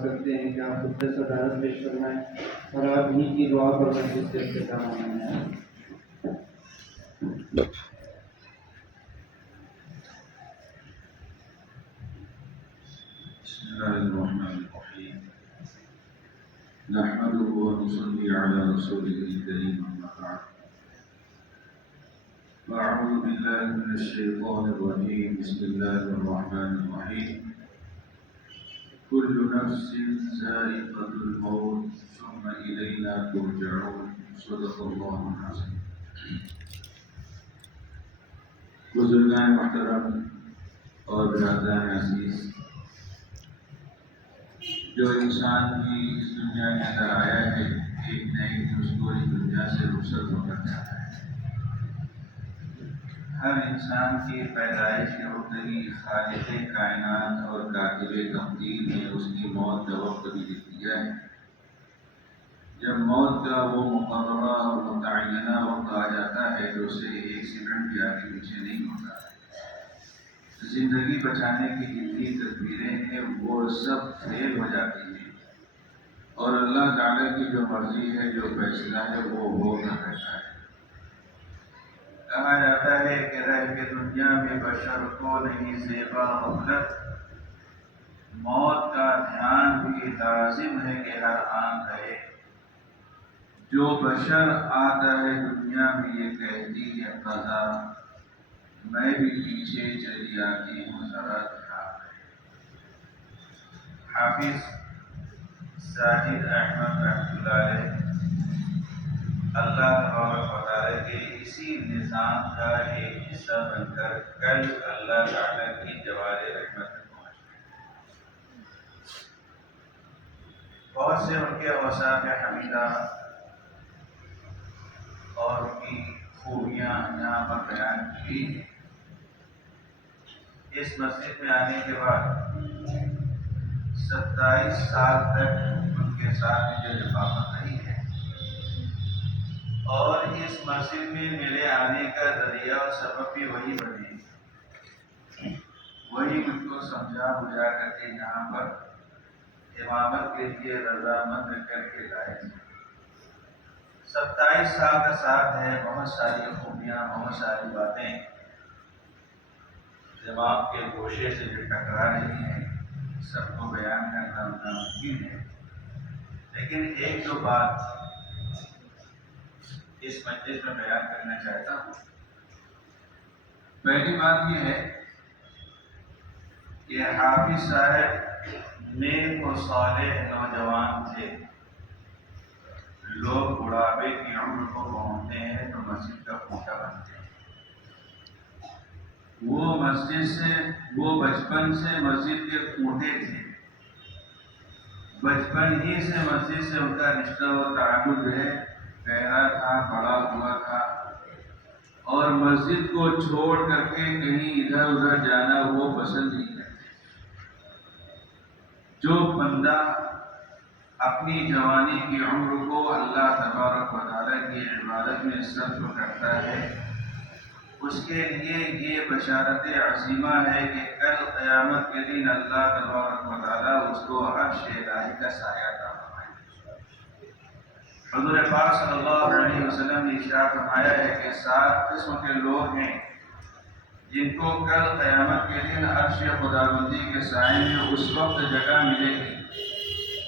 درخواست کرتے ہیں کہ آپ خود سے صدارت پیش فرمائیں اور آپ ہی کی دعا پر مجلس سے اختتام ہونا ہے۔ بسم الله الرحمن الرحيم نحمده ونصلي على رسوله الكريم أما بعد فأعوذ بالله من الشيطان الرجيم بسم الله الرحمن الرحيم كل نفس ذائقة الموت ثم إلينا ترجعون صدق الله العظيم۔ بزرگان محترم اور برادران عزیز، جو انسان کی اس دنیا کے اندر آیا ہے ایک نئی اس کو اس دنیا سے رخصت ہو کر جاتا ہے۔ ہر انسان کی پیدائش کے وقت ہی خالق کائنات اور کاتب تقدیر نے اس کی موت کا وقت بھی لکھ دیا ہے۔ جب موت کا وہ مقررہ اور متعینہ وقت آ جاتا ہے تو اسے ایک سیکنڈ بھی آگے پیچھے نہیں ہوتا۔ زندگی بچانے کی جتنی تدبیریں ہیں وہ سب فیل ہو جاتی ہیں اور اللہ تعالیٰ کی جو مرضی ہے، جو فیصلہ ہے، وہ ہو کر رہتا ہے۔ کہا جاتا ہے کہ رہ کے دنیا میں بشر کو نہیں زیبا غفلت، موت کا دھیان بھی لازم ہے کہ ہر آن رہے۔ جو بشر آتا ہے دنیا میں یہ کہتی ہے قضا، میں بھی پیچھے چلی آتی ہوں ذرا دھیان رہے۔ حافظ ساجد احمد رحمۃ اللہ علیہ اللہ تبارک و تعالیٰ کے اسی نظام کا ایک حصہ بن کر کل اللہ تعالیٰ کی جوار رحمت میں پہنچ گئے۔ بہت سے ان کے اوصاف حمیدہ اور ان کی خوبیاں یہاں پر بیان کی ہیں۔ اس مسجد میں آنے کے بعد 27 سال تک ان کے ساتھ مجھے رفاقت رہی ہے اور اس مسجد میں میرے آنے کا ذریعہ اور سبب بھی وہی بنے، وہی مجھ کو سمجھا بجھا کر کے یہاں پر امامت کے لیے رضامند کر کے لائے۔ 27 سال کا ساتھ ہے، بہت ساری خوبیاں، بہت ساری باتیں دماغ کے گوشے سے جو ٹکرا رہی ہیں، سب کو بیان کرنا ناممکن ہے، لیکن ایک دو بات اس مجلس میں بیان کرنا چاہتا ہوں۔ پہلی بات یہ ہے کہ حافظ صاحب نیک و صالح نوجوان تھے۔ لوگ بڑھاپے کی عمر کو پہنچتے ہیں تو مسجد کا کھوٹا بنتے ہیں۔ وہ بچپن سے مسجد کے کھوٹے تھے، بچپن ہی سے مسجد سے ان کا رشتہ و تعلق جو ہے گہرا تھا، بڑا ہوا تھا، اور مسجد کو چھوڑ کر کے کہیں ادھر ادھر جانا وہ پسند نہیں کرتے۔ جو بندہ اپنی جوانی کی عمر کو اللہ تبارک و تعالیٰ کی عبادت میں صرف کرتا ہے، اس کے لیے یہ بشارت عظیمہ ہے کہ کل قیامت کے دن اللہ تبارک و تعالیٰ اس کو عرش الہی کا سایہ عطا فرمائے گا۔ حضور پاک صلی اللہ علیہ وسلم نے ارشاد فرمایا ہے کہ 7 قسم کے لوگ ہیں جن کو کل قیامت کے دن عرش خداوندی کے سائے میں اس وقت جگہ ملے گی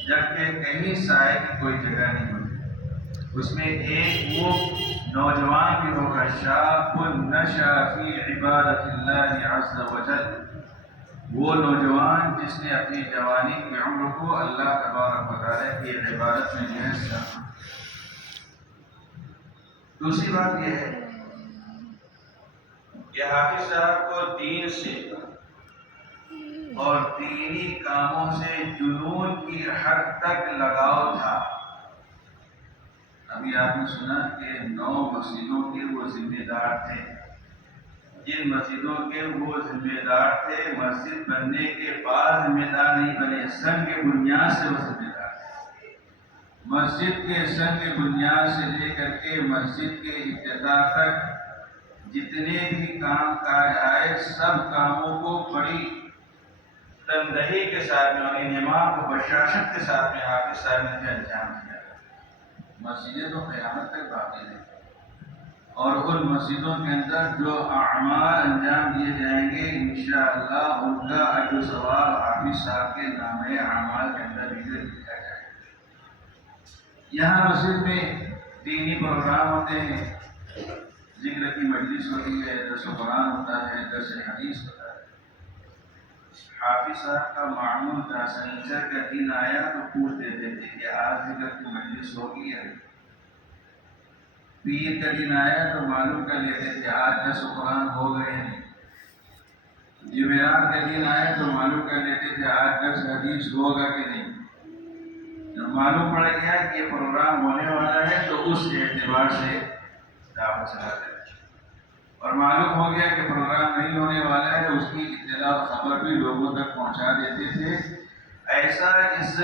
جبکہ کہیں سائے کی کوئی جگہ نہیں ہوگی۔ اس میں ایک وہ نوجوان بھی ہوگا، شاب نشأ فی عبادت اللہ عز وجل، وہ نوجوان جس نے اپنی جوانی کی عمر کو اللہ تبارک و تعالیٰ کی عبادت میں صرف۔ دوسری بات یہ ہے کہ حافظ صاحب کو دین سے اور دینی کاموں سے جنون کی حد تک لگاؤ تھا۔ ابھی آپ نے سنا کہ 9 مسجدوں کے وہ ذمہ دار تھے۔ جن مسجدوں کے وہ ذمہ دار تھے، مسجد بننے کے بعد ذمہ دار نہیں بنے، سنگ بنیاد سے وہ ذمہ دار تھے۔ مسجد کے سنگ بنیاد سے لے کر کے مسجد کے افتتاح تک جتنے بھی کام کاج آئے، سب کاموں کو بڑی تندہی کے ساتھ میں اور انہمام و بشاشت کے ساتھ میں حافظ صاحب نے انجام دیا۔ مسجدیں تو قیامت تک باقی ہیں، اور ان مسجدوں کے اندر جو اعمال انجام دیے جائیں گے انشاءاللہ ان کا اجر و ثواب حافظ صاحب کے نامے اعمال کے اندر بھی لکھا جائے گا۔ یہاں مسجد میں دینی پروگرام ہوتے ہیں، ذکر کی مجلس ہوتی ہے، درس قرآن ہوتا ہے، درس حدیث ہوتا ہے۔ حافظ صاحب کا معمول تھا سنیچر کا دن آیا تو پوچھ دیتے تھے کہ آج ذکر کی مجلس ہوگی یا نہیں۔ پیر کا دن آیا تو معلوم کر لیتے تھے آج درس قرآن ہوگا یا نہیں۔ جمعرات کا دن آیا تو معلوم کر لیتے تھے آج درس حدیث ہوگا کہ نہیں۔ جب معلوم پڑ گیا کہ یہ پروگرام ہونے والا ہے تو اس اعتبار سے دعوت چلاتے تھے، اور معلوم ہو گیا کہ پروگرام نہیں ہونے والا ہے اس کی اطلاع خبر بھی لوگوں تک پہنچا دیتے تھے۔ ایسا اس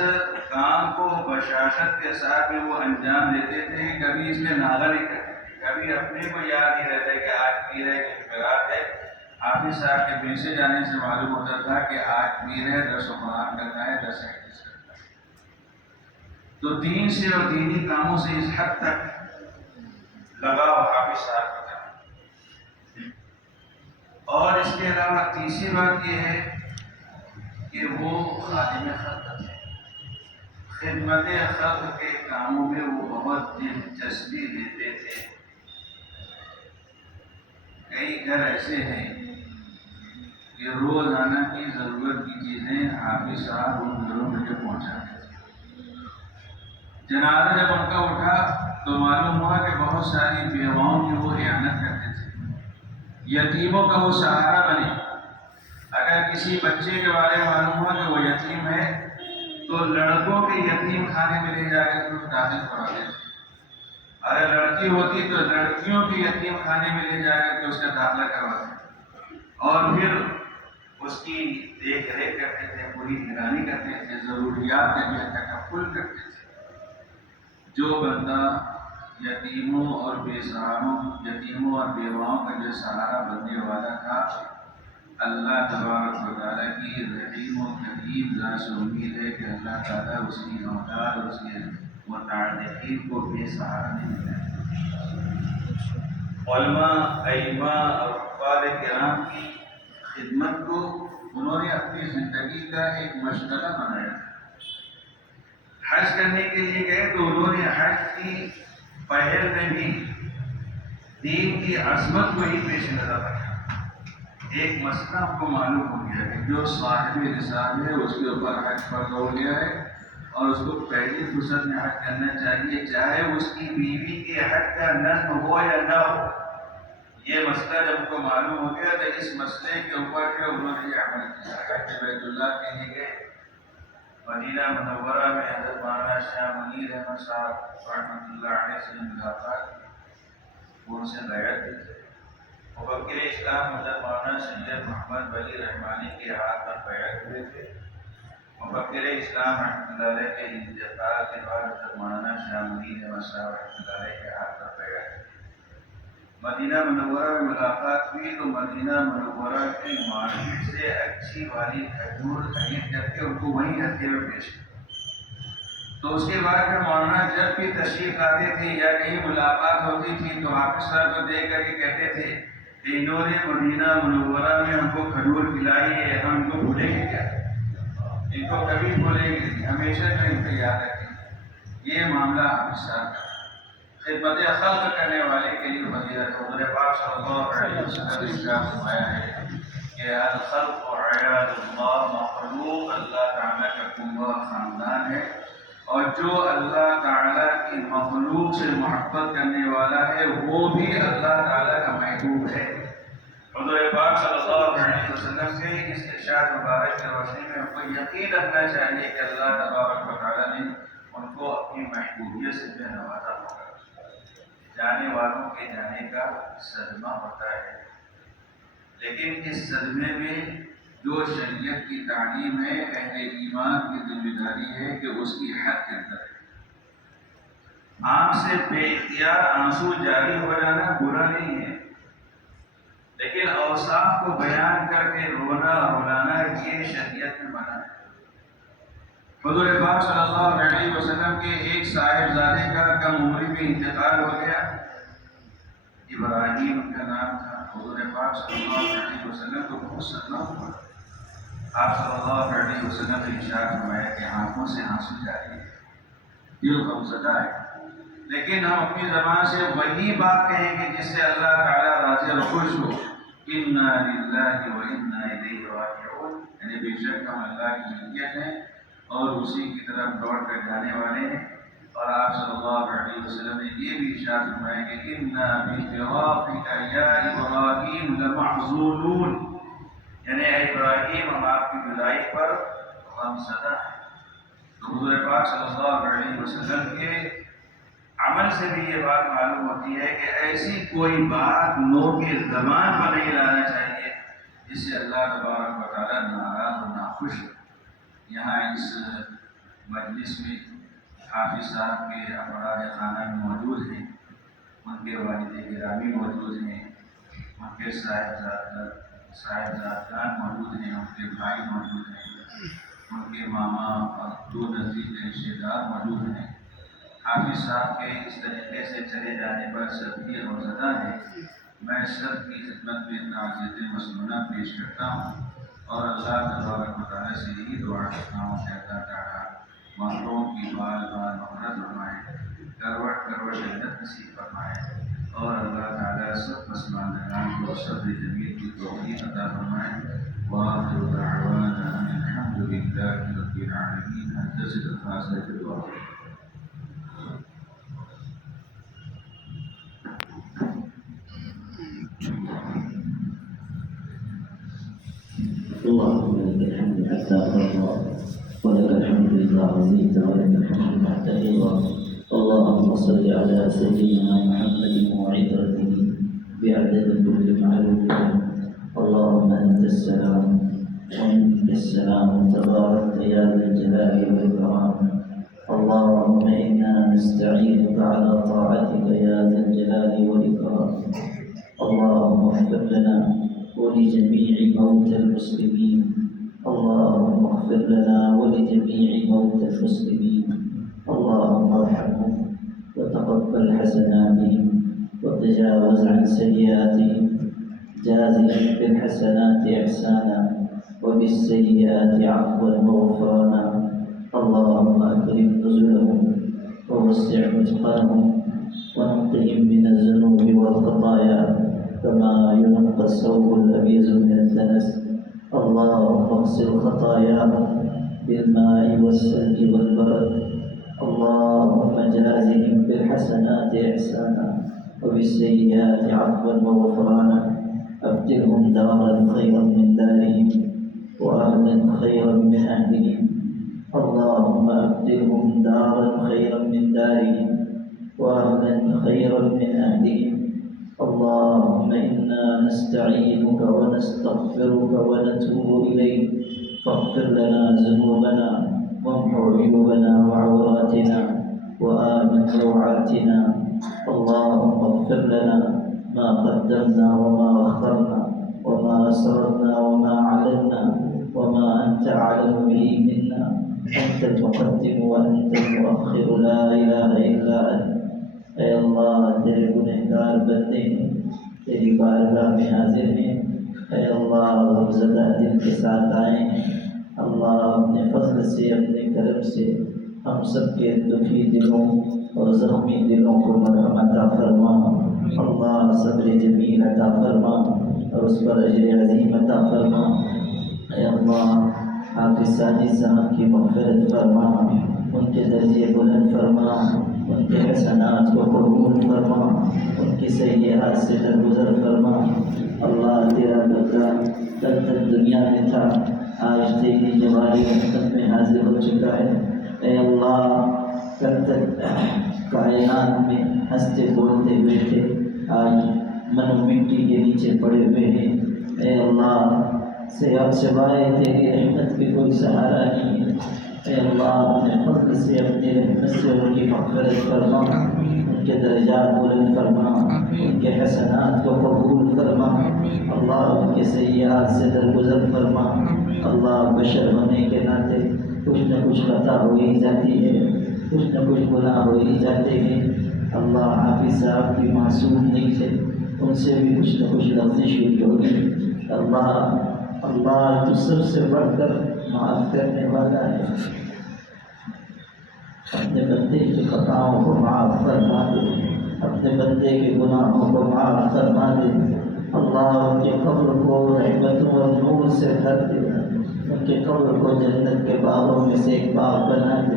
کام کو بشاشت کے ساتھ میں وہ انجام دیتے تھے، کبھی اس میں ناغہ نہیں کرتے تھے، کبھی اپنے کو یاد نہیں رہتا کہ آج پیر ہے کہ جمعرات ہے۔ حافظ صاحب کے میسج آنے سے معلوم ہوتا تھا کہ آج پیر ہے، درس قرآن کرنا ہے، درس حدیث کرنا ہے۔ تو دین سے اور دینی کاموں سے اس حد تک لگاؤ حافظ صاحب کا تھا۔ اور اس کے علاوہ تیسری بات یہ ہے کہ وہ خادم خلق تھے، خدمت خلق کے کاموں میں وہ بہت دلچسپی لیتے تھے۔ کئی گھر ایسے ہیں کہ روزانہ کی ضرورت کی چیزیں حافظ صاحب ان گھروں میں پہنچاتے تھے۔ جنازہ جب ان کا اٹھا تو معلوم ہوا کہ بہت ساری بیواؤں کی وہ اعانت کرتے تھے، یتیموں کا وہ سہارا بنے۔ اگر کسی بچے کے بارے میں معلوم ہوا کہ وہ یتیم ہے تو لڑکوں کے یتیم خانے میں لے جا کے داخل کراتے تھے، اگر لڑکی ہوتی تو لڑکیوں کے یتیم خانے میں لے جا کر کے اس کا داخلہ کرواتے اور پھر اس کی دیکھ ریکھ کرتے تھے، پوری نگرانی کرتے تھے، ضروریات کا بھی تکفل کرتے تھے۔ جو بندہ یتیموں اور بے سہاروں، یتیموں اور بیواؤں کا جو سہارا بننے والا تھا، اللہ تبارک و تعالیٰ کی رحیم و کریم ذات سے امید ہے کہ اللہ تعالیٰ اس کی اولاد اور اس کے متعلقین کو بے سہارا نہیں ملے۔ علماء، ائمہ اور حفاظ کرام کی خدمت کو انہوں نے اپنی زندگی کا ایک مشغلہ بنایا تھا۔ حج کرنے کے لیے گئے تو انہوں نے حج کی پہل میں بھی دین کی عظمت کو ہی پیش نظر رکھا۔ ایک مسئلہ آپ کو معلوم ہو گیا کہ جو صاحب نصاب ہے اس کے اوپر حج فرض ہو گیا ہے اور اس کو پہلی فرصت میں حج کرنا چاہیے، چاہے اس کی بیوی کے حج کا نظم ہو یا نہ ہو۔ یہ مسئلہ جب کو معلوم ہو گیا تو اس مسئلے کے اوپر جو انہوں نے عمل کیا، حج بیت اللہ کے لیے گئے۔ مدینہ منورہ میں حضرت مولانا شاہ منیر احمد صاحب رحمۃ اللہ علیہ سے ملاقات کی، ان سے بیعت دی تھی۔ مفکر اسلام حضرت مولانا سید محمد ولی رحمانی کے ہاتھ پر بیعت ہوئے تھے۔ مفکر اسلام رحمۃ اللہ علیہ کے انتقال کے بعد حضرت مولانا شاہ منیر احمد صاحب رحمۃ اللہ علیہ کے ہاتھ پر بیعت ہوئی۔ مدینہ منورہ میں ملاقات ہوئی تو مدینہ منورہ کی مارکیٹ سے اچھی والی کھجور خرید کر کے ان کو وہیں ہدیے میں پیش کیا۔ تو اس کے بعد میں مولانا جب بھی تشریف لاتے تھے یا کہیں ملاقات ہوتی تھی تو حافظ صاحب کو دیکھ کر کے کہتے تھے کہ انہوں نے مدینہ منورہ میں ہم کو کھجور کھلائی ہے، ہم ان کو بھولیں گے کیا؟ ان کو کبھی بھولیں گے نہیں، ہمیشہ جو ان کو یاد رکھیں گے۔ یہ معاملہ حافظ صاحب کا خدمت خلق کرنے والے کے لیے فضیلت ہے۔ حضور پاک صلی اللہ علیہ وسلم نے ارشاد فرمایا ہے کہ الخلق عیال اللہ، مخلوق اللہ تعالیٰ کا کنبہ خاندان ہے، اور جو اللہ تعالیٰ کی مخلوق سے محبت کرنے والا ہے وہ بھی اللہ تعالیٰ کا محبوب ہے۔ حضور پاک صلی اللہ علیہ وسلم سے اس ارشاد مبارک کی روشنی میں ہم کو یقین رکھنا چاہیے کہ اللہ تبارک و تعالیٰ نے ان کو اپنی محبوبیت سے بے نوازا ہوگا۔ جانے والوں کے جانے کا صدمہ ہوتا ہے، لیکن اس صدمے میں جو شریعت کی تعلیم ہے، اہل ایمان کی ذمہ داری ہے کہ اس کی حد کے اندر ہے۔ آنکھ سے بے اختیار آنسو جاری ہو جانا برا نہیں ہے، لیکن اوصاف کو بیان کر کے رونا رولانا یہ شریعت میں منع ہے۔ حضور پاک صلی اللہ علیہ وسلم کے ایک صاحبزادے کا کم عمری میں انتقال ہو گیا، ابراہیم کا نام تھا۔ حضور پاک صلی اللہ علیہ وسلم کو بہت صدمہ ہوا۔ آپ صلی اللہ علیہ وسلم نے ارشاد فرمایا کہ آنکھوں سے آنسو جاری ہے، دل غمزدہ ہے، لیکن ہم اپنی زبان سے وہی بات کہیں کہ جس سے اللہ تعالیٰ راضی اور خوش ہو، انا للہ و انا الیہ راجعون، یعنی بے شک ہم اللہ کی ملکیت ہیں اور اسی کی طرف لوٹ کر جانے والے ہیں۔ اور آپ صلی اللہ علیہ وسلم نے یہ بھی ارشاد فرمایا کہ انا بفراقک یا ابراہیم لمحزونون، یعنی اے ابراہیم ہم آپ کی جدائی پر غمزدہ ہیں۔ تو حضور پاک صلی اللہ علیہ وسلم کے عمل سے بھی یہ بات معلوم ہوتی ہے کہ ایسی کوئی بات نو کے زبان پر نہیں لانا چاہیے جس سے اللہ تبارک و تعالیٰ ناراض اور ناخوش ہو۔ یہاں اس مجلس میں حافظ صاحب کے افراد خانہ میں موجود ہیں، ان کے والد گرامی موجود ہیں، ان کے صاحبزادگان موجود ہیں، ان کے بھائی موجود ہیں، ان کے ماما اور دو نزدیک رشتے دار موجود ہیں۔ حافظ صاحب کے اس طریقے سے چلے جانے پر سب کی غمزدہ ہے۔ میں سب کی خدمت میں تعزیت مسنونہ پیش کرتا ہوں اور اللہ تبارک و تعالیٰ سے یہی دعا کرتا ہوں کہ اللہ تعالیٰ محروم کی بال بال مغفرت فرمائے، کروٹ کروٹ جنت نصیب فرمائے، اور اللہ تعالیٰ سب مسلمانان کو صبر جمیل کی توفیق عطا فرمائے۔ وآخر دعوانا ان الحمد للہ رب العالمین۔ حضرت سے درخواست ہے کہ دعا کریں۔ اللهم لك الحمد حتى ترضى ولك الحمد إذا رضيت ولك الحمد حتى ترضى. اللهم صل على سيدنا محمد وعترته بعدد كل معلوم. اللهم أنت السلام ومنك السلام تبارك يا ذا الجلال والإكرام. اللهم إنا نستعينك على طاعتك يا ذا الجلال والإكرام. اللهم اغفر لنا ولجميع موتى المسلمين. اللهم اغفر لنا ولجميع موتى المسلمين. اللهم ارحمهم وتقبل حسناتهم وتجاوز عن سيئاتهم. جازهم بالحسنات إحسانا وبالسيئات عفوا وغفرانا. اللهم أكرم نزلهم ووسع مدخلهم ونقهم من الذنوب والخطايا كما ينقى الثوب الأبيض من الدنس. اللهم اغسل خطاياهم بالماء والثلج والبرد. اللهم جازهم بالحسنات إحسانا وبالسيئات عفوا وغفرانا. أبدلهم دارا خيرا من دارهم وأهلا خيرا من أهلهم. اللهم أبدلهم دارا خيرا من دارهم وأهلا خيرا من أهلهم. اللهم إنا نستعينك ونستغفرك ونتوب إليك فاغفر لنا ذنوبنا وامحو عيوبنا وعوراتنا وآمن روعاتنا. اللهم اغفر لنا ما قدمنا وما أخرنا وما أسررنا وما أعلنا وما أنت أعلم به منا. أنت المقدم وأنت المؤخر، لا إله إلا أنت. اے اللہ تیرے گنہگار بندے ہیں، تیری بارگاہ میں حاضر ہیں. اے اللہ غمزدہ دل کے ساتھ آئے ہیں. اللہ اپنے فضل سے اپنے کرم سے ہم سب کے دکھی دلوں اور زخمی دلوں کو مرہم عطا فرما. اللہ صبر جمیل عطا فرما اور اس پر اجر عظیم عطا فرما. اے اللہ حافظ ساجد صاحب کی مغفرت فرما، ان کے درجے بلند فرما، ان کے حسنات کو قبول فرما، ان کی سیئات سے درگزر فرما. اللہ تیرا بندہ کل تک دنیا میں تھا، آج تیری جواری رحمت میں حاضر ہو چکا ہے. اے اللہ کل تک کائنات میں ہنستے بولتے ہوئے تھے، آج من و مٹی کے نیچے پڑے ہوئے ہیں. اے اللہ سوائے تیری رحمت کے کوئی سہارا نہیں ہے. اے اللہ اپنے فضل سے اپنے رحمت سے ان کی مغفرت فرما، ان کے درجات بلند فرما، ان کے حسنات کو قبول فرما، اللہ ان کے سیئات سے درگزر فرما۔ اللہ بشر ہونے کے ناطے کچھ نہ کچھ خطا ہو ہی جاتی ہے، کچھ نہ کچھ گناہ ہو ہی جاتے ہیں۔ اللہ حافظ صاحب بھی معصوم نہیں تھے، ان سے بھی کچھ نہ کچھ لفظش ہوئی ہوگی۔ اللہ تو سب سے بڑھ کر معاف کرنے والا ہے، اپنے بندے کی خطاؤں کو معاف فرما دے، اپنے بندے کے گناہوں کو معاف فرما دے۔ اللہ ان کے قبر کو رحمتوں اور نور سے بھر دے، ان کے قبر کو جنت کے باغوں میں سے ایک باغ بنا دے۔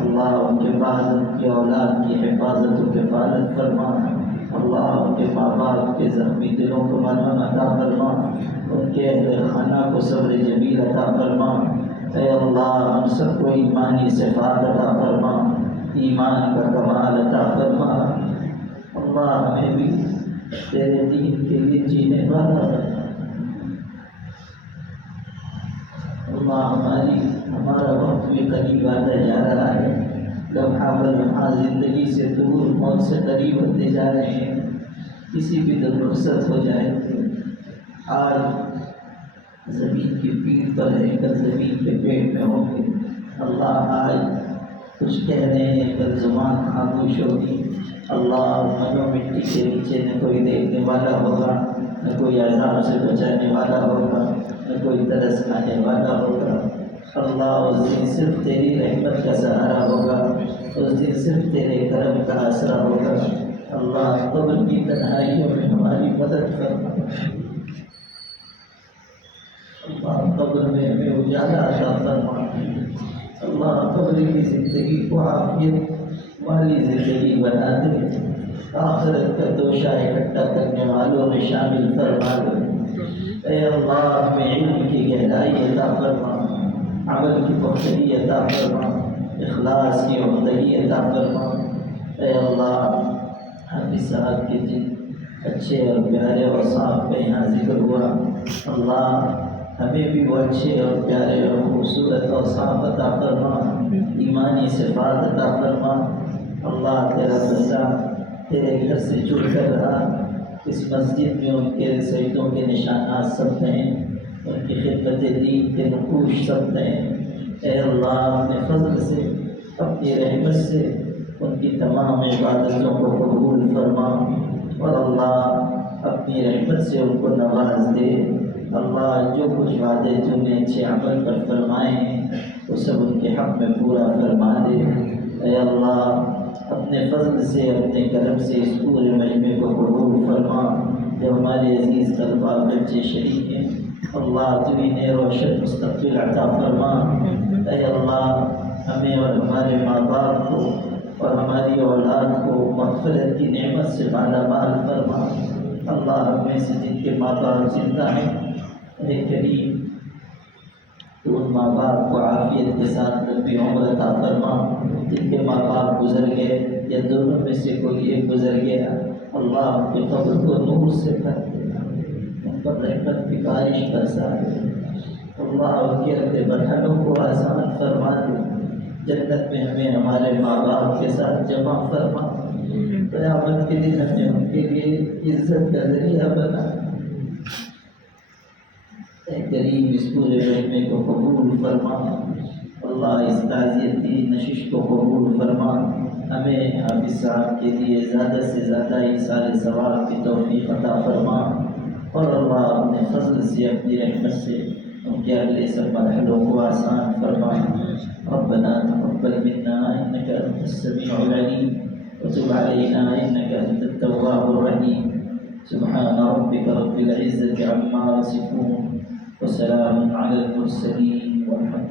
اللہ ان کے بعد ان کی اولاد کی حفاظت و کفالت فرما، اللہ ان کے ماں باپ کے زخمی دلوں کو مرہم عطا فرما، ان کے اہل خانہ کو صبر جمیل عطا فرما۔ اے اللہ ہم سب کو ایمانی صفات عطا فرما، ایمان کا کمال عطا فرما۔ اللہ ہمیں بھی تیرے دین کے لیے جینے والا بنا۔ اللہ ہمارا وقت بھی قریب آتا جا رہا ہے، لمحہ بلمحہ زندگی سے دور، موت سے قریب ہوتے جا رہے ہیں، کسی بھی دن رخصت ہو جائے۔ آج زمین کی پیٹھ پر ہے، کل زمین کے پیٹ میں ہوں گے۔ اللہ آج کچھ کہہ رہے ہیں، کل زبان خاموش ہوگی۔ اللہ منو مٹی کے نیچے نہ کوئی دیکھنے والا ہوگا، نہ کوئی عذاب سے بچانے والا ہوگا، نہ کوئی ترس کھانے والا ہوگا۔ اللہ اس دن صرف تیری رحمت کا سہارا ہوگا، اس دن صرف تیرے کرم کا آسرا ہوگا۔ اللہ قبر کی تنہائیوں میں ہماری مدد کرنا، اللہ قبر میں ہمیں اجالا عطا فرما، اللہ قبر کی زندگی کو عافیت والی زندگی بنا دے، آخرت کا توشہ اکٹھا کرنے والوں میں شامل فرما دے۔ اے اللہ ہمیں علم کی گہرائی عطا فرما، عمل کی پختگی عطا فرما، اخلاص کی عمدگی عطا فرما۔ اے اللہ حافظ صاحب کے جن اچھے اور پیارے اوصاف کا یہاں ذکر ہوا، اللہ ہمیں بھی وہ اچھے اور پیارے اور خوبصورت اوصاف عطا فرما، ایمانی صفات عطا فرما۔ اللہ تیرا بندہ تیرے گھر سے جڑ کر رہا، اس مسجد میں ان کے سجدوں کے نشانات سب ہیں، ان کی خدمت دین کے نقوش سب ہیں۔ اے اللہ اپنے فضل سے، اپنی رحمت سے ان کی تمام عبادتوں کو قبول فرما، اور اللہ اپنی رحمت سے ان کو نواز دے۔ اللہ جو کچھ وعدے تو نے اچھے عمل پر فرمائے ہیں وہ سب ان کے حق میں پورا فرما دے۔ اے اللہ اپنے فضل سے، اپنے کرم سے اس پورے مجمع کو قبول فرما۔ جو ہمارے عزیز طلباء بچے شریک ہیں، اللہ تو انہیں روشن مستقبل عطا فرما۔ اے اللہ ہمیں اور ہمارے ماں باپ کو اور ہماری اولاد کو مغفرت کی نعمت سے مالا مال فرما۔ اللہ ہمیں سے جن کے ماں باپ زندہ ہیں، اے کریم تو ان ماں باپ کو عافیت کے ساتھ لمبی عمر عطا فرما۔ جن کے ماں باپ گزر گئے یا دونوں میں سے کوئی ایک گزر گیا، اللہ ان کے قبر کو نور سے بھر دینا، ان پر رحمت کی بارش برسا دے۔ اللہ ان کے اگلے مرحلوں کو آسان فرما دے، جنت میں ہمیں ہمارے ماں باپ کے ساتھ جمع فرما، قیامت کے دن ہمیں ان کے لیے عزت کا ذریعہ بنا۔ اے کریم اس پورے مجمع کو قبول فرما، اللہ اس تعزیتی نشش کو قبول فرما۔ ہمیں حافظ صاحب کے لیے زیادہ سے زیادہ ایصال ثواب کی توفیق عطا فرما، اور اللہ اپنے فضل سے، اپنی رحمت سے ان کے اگلے سب مرحلوں کو آسان فرما۔ ربنا تقبل منا انك انت السميع العليم وتب علينا انك انت التواب الرحيم۔ سبحان ربك رب العزة عما يصفون وسلام على المرسلين والحمد